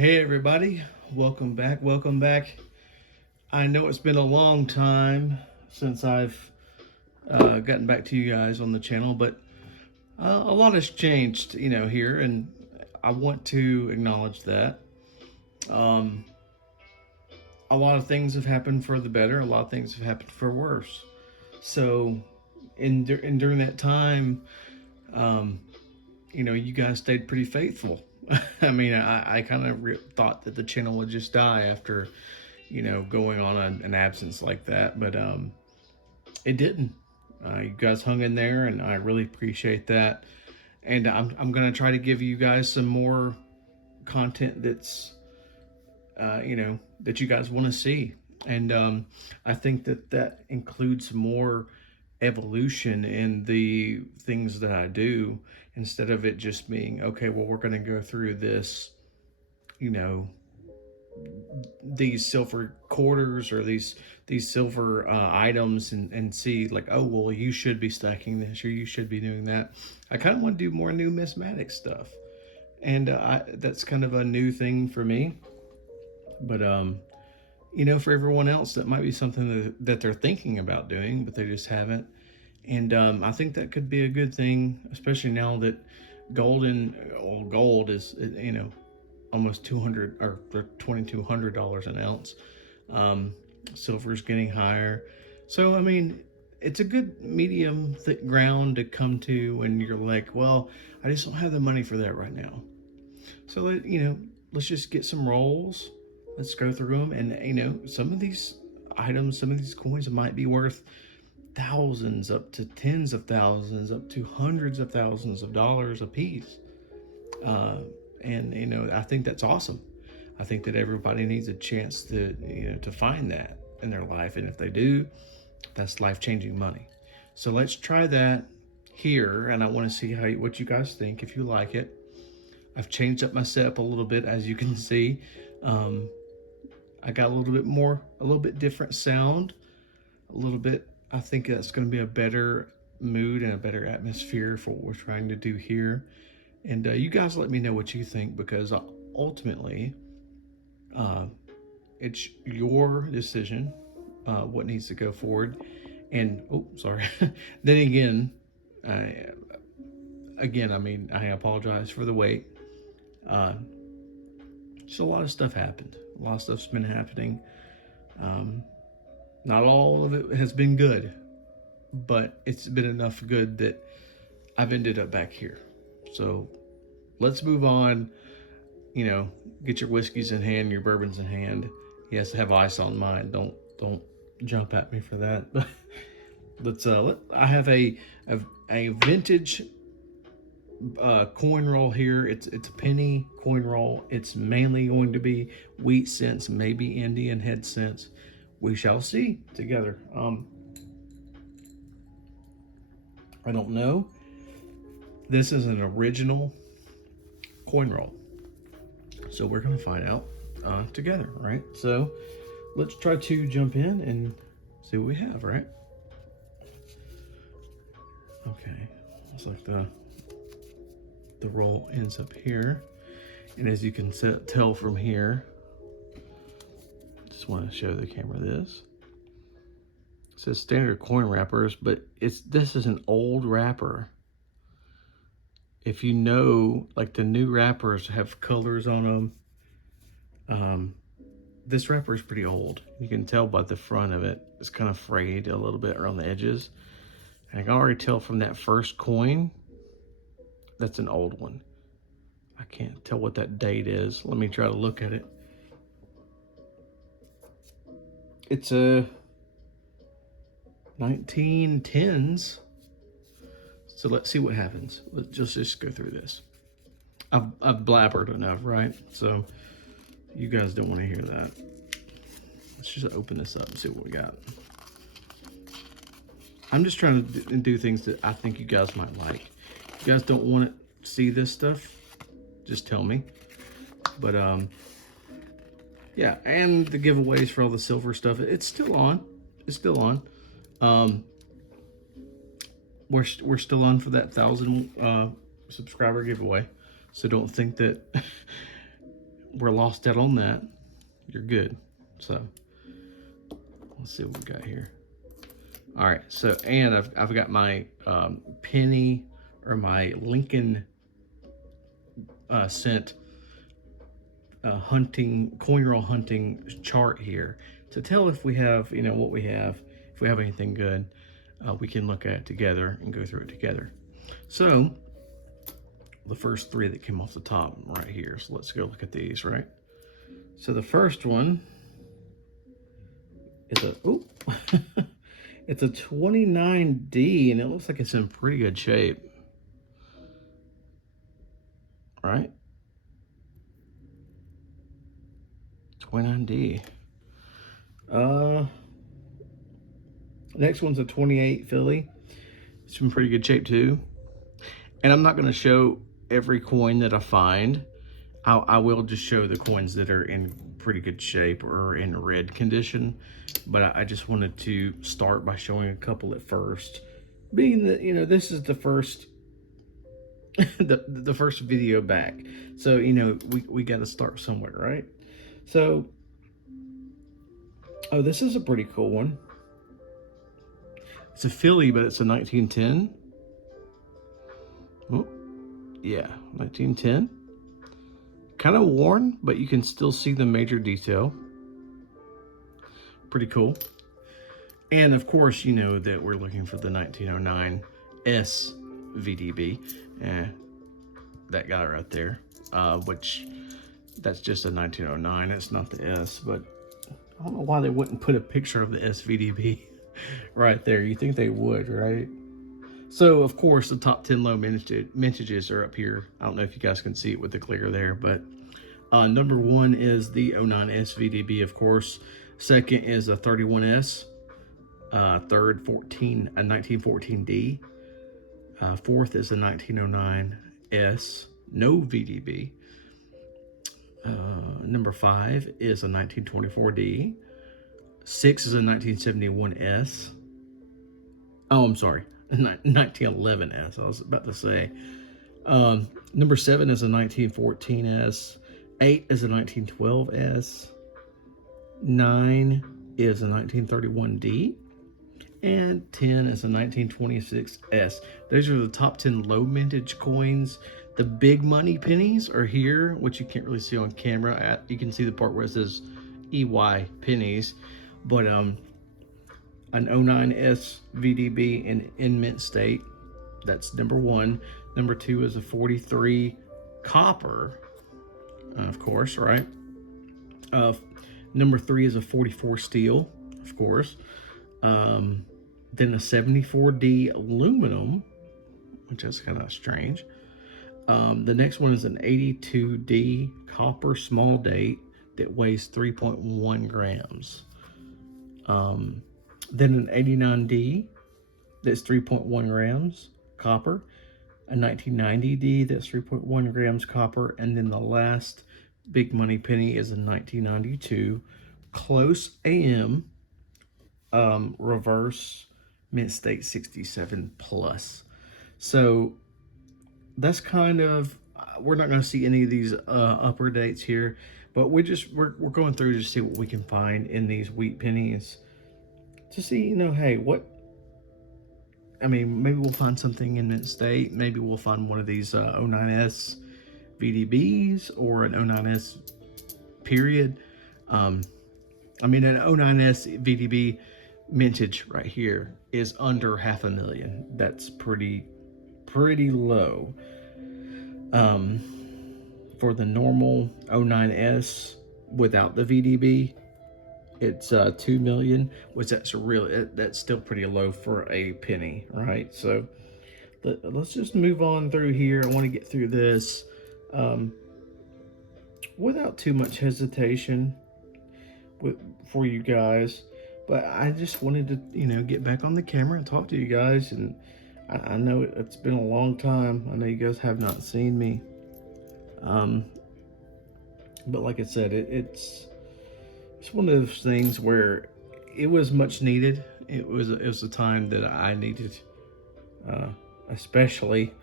Hey everybody, welcome back. Welcome back. I know it's been a long time since I've gotten back to you guys on the channel, but a lot has changed, here, and I want to acknowledge that. Um, a lot of things have happened for the better. A lot of things have happened for worse. So, during that time, um, you guys stayed pretty faithful. I mean, I kind of thought that the channel would just die after, going on an absence like that, but it didn't. You guys hung in there, and I really appreciate that. And I'm gonna try to give you guys some more content that's, that you guys want to see, and I think that includes more evolution in the things that I do, instead of it just being okay. Well, we're gonna go through this, you know, these silver quarters or these silver items, and see like, oh well, you should be stacking this or you should be doing that. I kind of want to do more numismatic stuff, and that's kind of a new thing for me. But for everyone else, that might be something that they're thinking about doing, but they just haven't. And I think that could be a good thing, especially now that gold is, almost 200 or $2,200 an ounce. Silver's getting higher. So, I mean, it's a good medium thick ground to come to when you're like, well, I just don't have the money for that right now. So, let's just get some rolls. Let's go through them. And, some of these items, some of these coins might be worth thousands, up to tens of thousands, up to hundreds of thousands of dollars a piece. And I think that's awesome. I think that everybody needs a chance to find that in their life, and if they do, that's life-changing money. So let's try that here, and I want to see what you guys think, if you like it. I've changed up my setup a little bit, as you can see. I got a little bit different sound, a little bit. I think that's going to be a better mood and a better atmosphere for what we're trying to do here. And you guys let me know what you think, because ultimately, it's your decision what needs to go forward. And, oh, sorry. Then again, I mean, I apologize for the wait. Just a lot of stuff happened. A lot of stuff's been happening. Not all of it has been good, but it's been enough good that I've ended up back here. So let's move on. Get your whiskeys in hand, your bourbons in hand. Yes, have ice on mine. Don't jump at me for that. But I have a vintage coin roll here. It's a penny coin roll. It's mainly going to be wheat cents, maybe Indian head cents. We shall see together. I don't know. This is an original coin roll, so we're gonna find out together, right? So let's try to jump in and see what we have, right? Okay, looks like the roll ends up here, and as you can tell from here, just want to show the camera this. It says standard coin wrappers, but this is an old wrapper. If you know, like the new wrappers have colors on them. This wrapper is pretty old. You can tell by the front of it. It's kind of frayed a little bit around the edges. And I can already tell from that first coin, that's an old one. I can't tell what that date is. Let me try to look at it. It's a 1910s. So let's see what happens. Let's just go through this. I've blabbered enough, right? So you guys don't want to hear that. Let's just open this up and see what we got. I'm just trying to do things that I think you guys might like. If you guys don't want to see this stuff, just tell me. But yeah, and the giveaways for all the silver stuff, it's still on. It's still on. We're still on for that 1,000 subscriber giveaway. So don't think that we're lost out on that, you're good. So let's see what we got here. All right, so, and I've got my penny, or my Lincoln cent hunting, coin roll hunting chart here to tell if we have, you know, what we have. If we have anything good, we can look at it together and go through it together. So the first three that came off the top right here. So let's go look at these, right? So the first one is a, oh, it's a 29D, and it looks like it's in pretty good shape, right? 29D. Next one's a 28 Philly. It's in pretty good shape too. And I'm not going to show every coin that I find. I will just show the coins that are in pretty good shape or in red condition. But I just wanted to start by showing a couple at first. Being that, you know, this is the first the first video back. So, you know, we got to start somewhere, right? So, oh, this is a pretty cool one. It's a Philly, but it's a 1910. Oh, yeah, 1910. Kind of worn, but you can still see the major detail. Pretty cool. And of course, you know that we're looking for the 1909 S VDB. That guy right there, which that's just a 1909. It's not the S, but I don't know why they wouldn't put a picture of the SVDB right there. You think they would, right? So, of course, the top 10 low mintages are up here. I don't know if you guys can see it with the clicker there, but number one is the 09 SVDB, of course. Second is a 31S. Third, 1914D. Fourth is a 1909S, no VDB. Number 5 is a 1924D. 6 is a 1971S. Oh, I'm sorry, 1911S. I was about to say. Number 7 is a 1914S. 8 is a 1912S. 9 is a 1931D. And 10 is a 1926S. Those are the top 10 low mintage coins. The big money pennies are here, which you can't really see on camera. You can see the part where it says EY pennies. But an 09S VDB in mint state, that's number one. Number 2 is a 43 copper, of course, right? Number 3 is a 44 steel, of course. Then a 74D aluminum, which is kind of strange. The next one is an 82D copper small date that weighs 3.1 grams. Then an 89D that's 3.1 grams copper. A 1990D that's 3.1 grams copper. And then the last big money penny is a 1992 close AM reverse mint state 67 plus. So that's kind of, we're not going to see any of these upper dates here, but we're going through to see what we can find in these wheat pennies to see, you know, hey, what, I mean, maybe we'll find something in mint state. Maybe we'll find one of these 09S VDBs or an 09S period. I mean, an 09S VDB mintage right here is under $500,000. That's pretty low. For the normal 09S without the VDB, it's 2 million, which that's still pretty low for a penny, right? So let's just move on through here. I want to get through this without too much hesitation for you guys. But I just wanted to, you know, get back on the camera and talk to you guys. And I know it's been a long time. I know you guys have not seen me. But like I said, it's one of those things where it was much needed. It was a time that I needed, especially,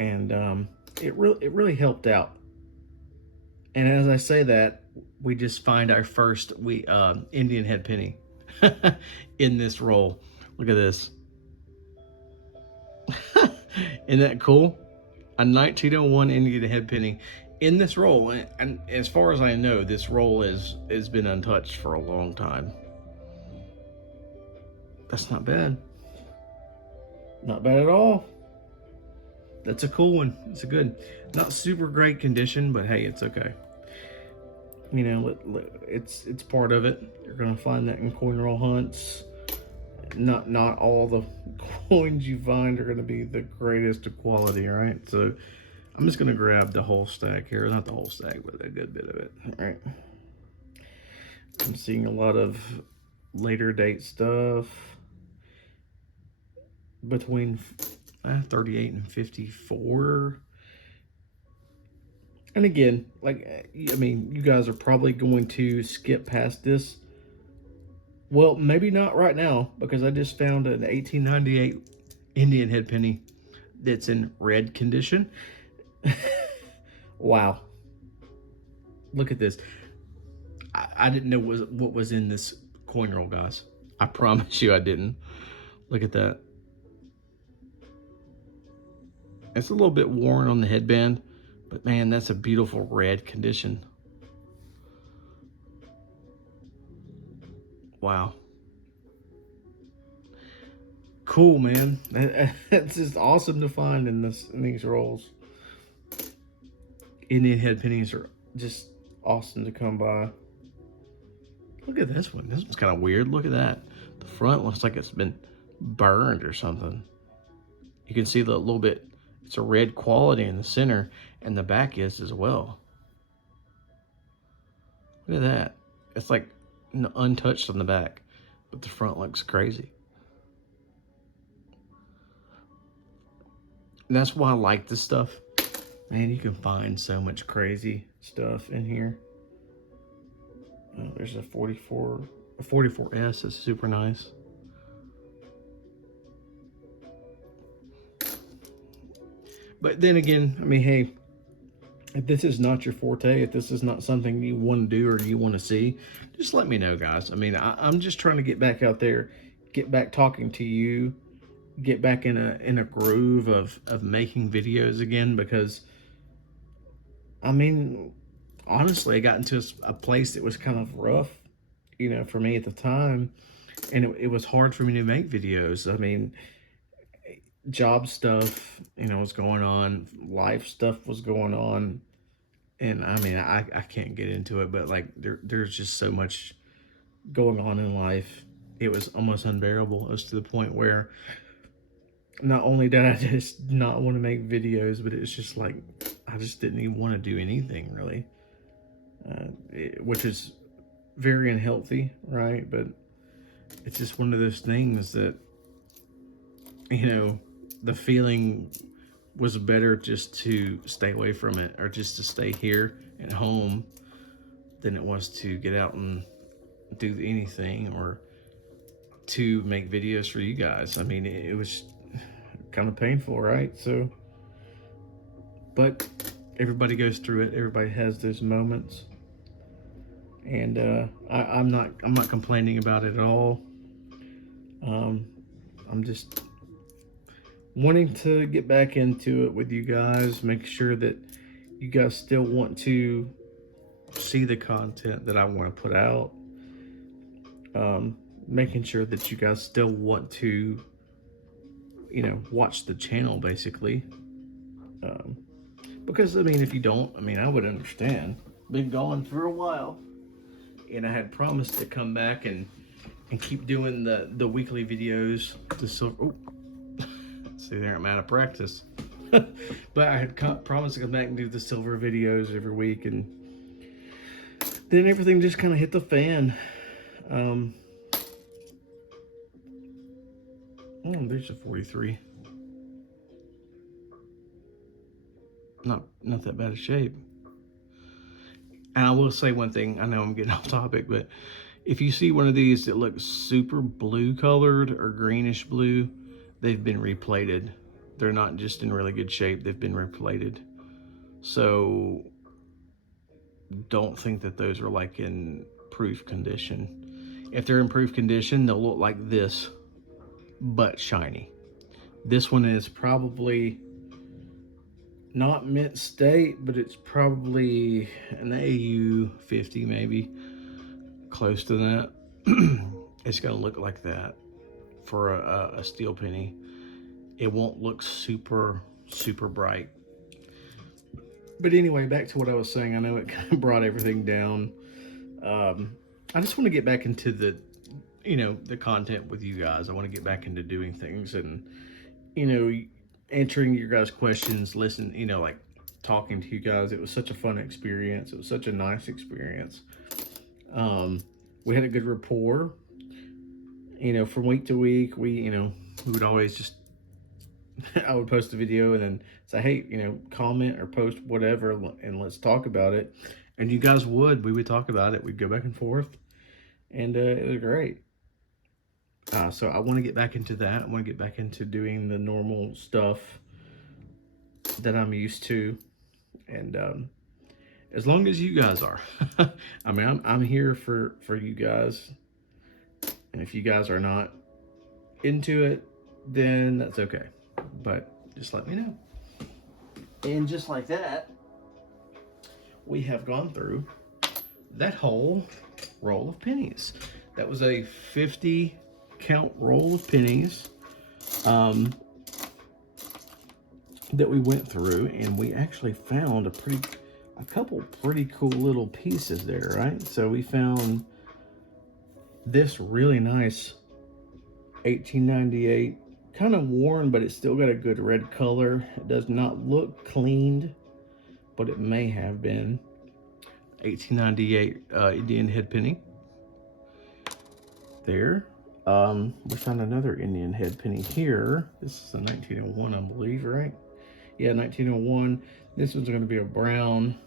and it really helped out. And as I say that, we just find our first Indian head penny in this roll. Look at this. Isn't that cool? A 1901 Indian head penny in this roll. And as far as I know, this roll has been untouched for a long time. That's not bad. Not bad at all. That's a cool one. It's a good, not super great condition, but hey, it's okay. You know, it's part of it. You're gonna find that in coin roll hunts. Not all the coins you find are gonna be the greatest of quality, all right? So I'm just gonna grab the whole stack here. Not the whole stack, but a good bit of it, all right? I'm seeing a lot of later date stuff between 38 and 54. And again, like, I mean, you guys are probably going to skip past this. Well, maybe not right now, because I just found an 1898 Indian head penny that's in red condition. Wow. Look at this. I didn't know what was in this coin roll, guys. I promise you I didn't. Look at that. It's a little bit worn on the headband, but man, that's a beautiful red condition. Wow. Cool, man. That's just awesome to find in these rolls. Indian head pennies are just awesome to come by. Look at this one. This one's kind of weird. Look at that. The front looks like it's been burned or something. You can see the little bit, it's a red quality in the center, and the back is as well. Look at that. It's like untouched on the back, but the front looks crazy. And that's why I like this stuff. Man, you can find so much crazy stuff in here. Oh, there's a 44S. It's super nice. But then again, I mean, hey, if this is not your forte, if this is not something you want to do or you want to see, just let me know, guys. I mean, I'm just trying to get back out there, get back talking to you, get back in a groove of making videos again, because I mean, honestly, I got into a place that was kind of rough, you know, for me at the time, and it was hard for me to make videos. I mean, job stuff, you know, was going on, life stuff was going on, and I mean, I can't get into it, but like there's just so much going on in life. It was almost unbearable. It was to the point where not only did I just not want to make videos, but it's just like I just didn't even want to do anything really, which is very unhealthy, right? But it's just one of those things that, you know, the feeling was better just to stay away from it, or just to stay here at home, than it was to get out and do anything or to make videos for you guys. I mean, it was kind of painful, right? So, but everybody goes through it. Everybody has those moments, and I'm not complaining about it at all. I'm just wanting to get back into it with you guys, make sure that you guys still want to see the content that I want to put out, making sure that you guys still want to, you know, watch the channel, basically, because I mean, if you don't, I mean, I would understand. Been gone for a while, and I had promised to come back and keep doing the weekly videos. See there, I'm out of practice. But I had promised to come back and do the silver videos every week, and then everything just kind of hit the fan. Oh, there's a 43. Not that bad of shape. And I will say one thing, I know I'm getting off topic, but if you see one of these that looks super blue colored or greenish blue, they've been replated. They're not just in really good shape, they've been replated. So don't think that those are like in proof condition. If they're in proof condition, they'll look like this, but shiny. This one is probably not mint state, but it's probably an AU 50, maybe close to that. It's gonna look like that for a steel penny. It won't look super bright. But anyway, back to what I was saying. I know it kind of brought everything down. I just want to get back into the, the content with you guys. I want to get back into doing things and, answering your guys' questions, listen, like talking to you guys. It was such a fun experience. It was such a nice experience. We had a good rapport. From week to week, we would always just, I would post a video and then say, hey, comment or post whatever and let's talk about it. And you guys we would talk about it. We'd go back and forth, and it was great. So I want to get back into that. I want to get back into doing the normal stuff that I'm used to. And as long as you guys are, I mean, I'm here for you guys. And if you guys are not into it, then that's okay. But just let me know. And just like that, we have gone through that whole roll of pennies. That was a 50 count roll of pennies that we went through, and we actually found a couple pretty cool little pieces there, right? So we found this really nice 1898, kind of worn, but it's still got a good red color. It does not look cleaned, but it may have been. 1898 Indian head penny. There. We found another Indian head penny here. This is a 1901, I believe, right? Yeah, 1901. This one's going to be a brown,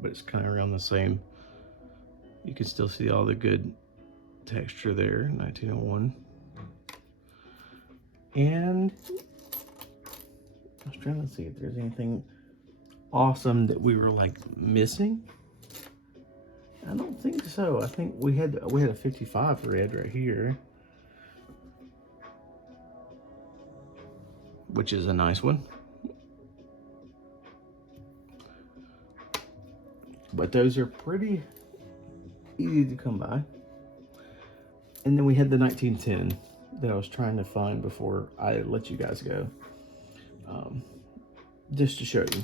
but it's kind of around the same. You can still see all the good texture there, 1901. And I was trying to see if there's anything awesome that we were like missing. I don't think so. I think we had a 55 red right here, which is a nice one. But those are pretty easy to come by. And then we had the 1910 that I was trying to find before I let you guys go. Just to show you,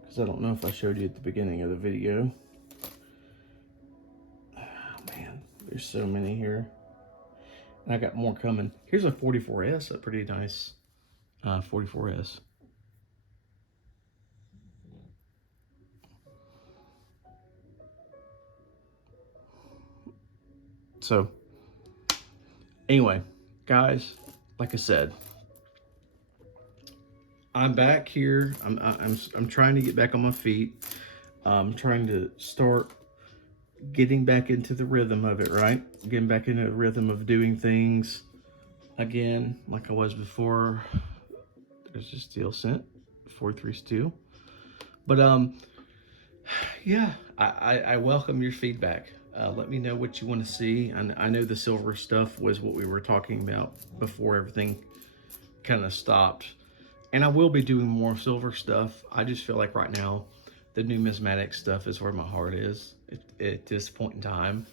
because I don't know if I showed you at the beginning of the video. Oh man, there's so many here. And I got more coming. Here's a 44S, a pretty nice 44S. So anyway, guys, like I said, I'm back here. I'm trying to get back on my feet. I'm trying to start getting back into the rhythm of it, right? Getting back into the rhythm of doing things again like I was before. There's a steel cent, 43 steel. But yeah, I welcome your feedback. Let me know what you want to see. And I know the silver stuff was what we were talking about before everything kind of stopped. And I will be doing more silver stuff. I just feel like right now, the numismatic stuff is where my heart is at this point in time.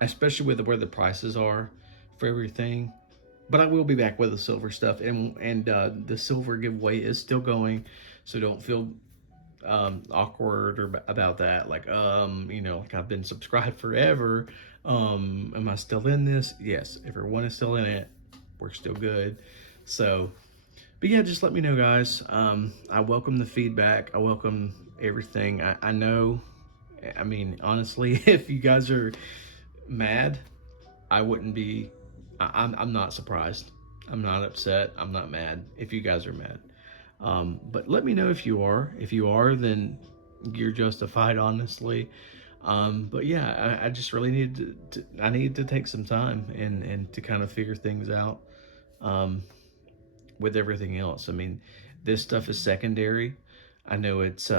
Especially with where the prices are for everything. But I will be back with the silver stuff. And the silver giveaway is still going. So don't feel awkward or about that. Like, like I've been subscribed forever. Am I still in this? Yes, everyone is still in it. We're still good. So, but yeah, just let me know, guys. I welcome the feedback. I welcome everything. I know, I mean, honestly, if you guys are mad, I wouldn't be, I'm not surprised. I'm not upset. I'm not mad if you guys are mad. But let me know if you are. If you are, then you're justified, honestly. But yeah, I just really need I need to take some time and to kind of figure things out. With everything else. I mean, this stuff is secondary. I know it's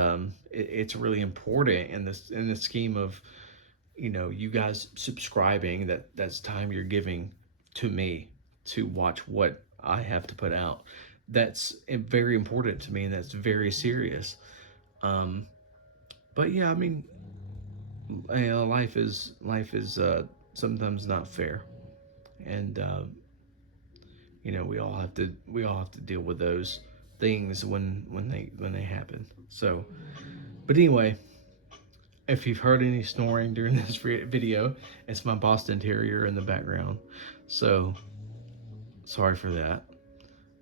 really important in the scheme of, you know, you guys subscribing, that's time you're giving to me to watch what I have to put out. That's very important to me, and that's very serious. Um, but yeah, I mean, you know, life is sometimes not fair, and you know, we all have to deal with those things when they happen. So, but anyway, if you've heard any snoring during this video, it's my Boston Terrier in the background. So sorry for that.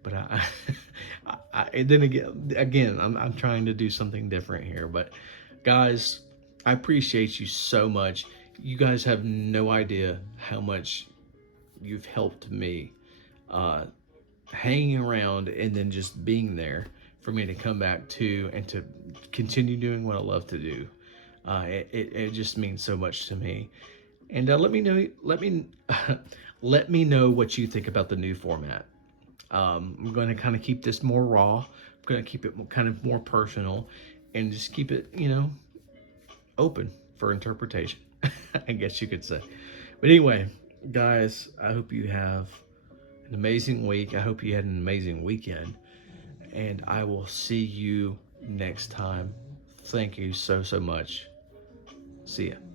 But and then again, I'm trying to do something different here. But guys, I appreciate you so much. You guys have no idea how much you've helped me, uh, hanging around and then just being there for me to come back to and to continue doing what I love to do. It just means so much to me. And let me know what you think about the new format. I'm going to kind of keep this more raw. I'm going to keep it kind of more personal, and just keep it, you know, open for interpretation. I guess you could say. But anyway, guys, I hope you have an amazing week. I hope you had an amazing weekend, and I will see you next time. Thank you so much. See ya.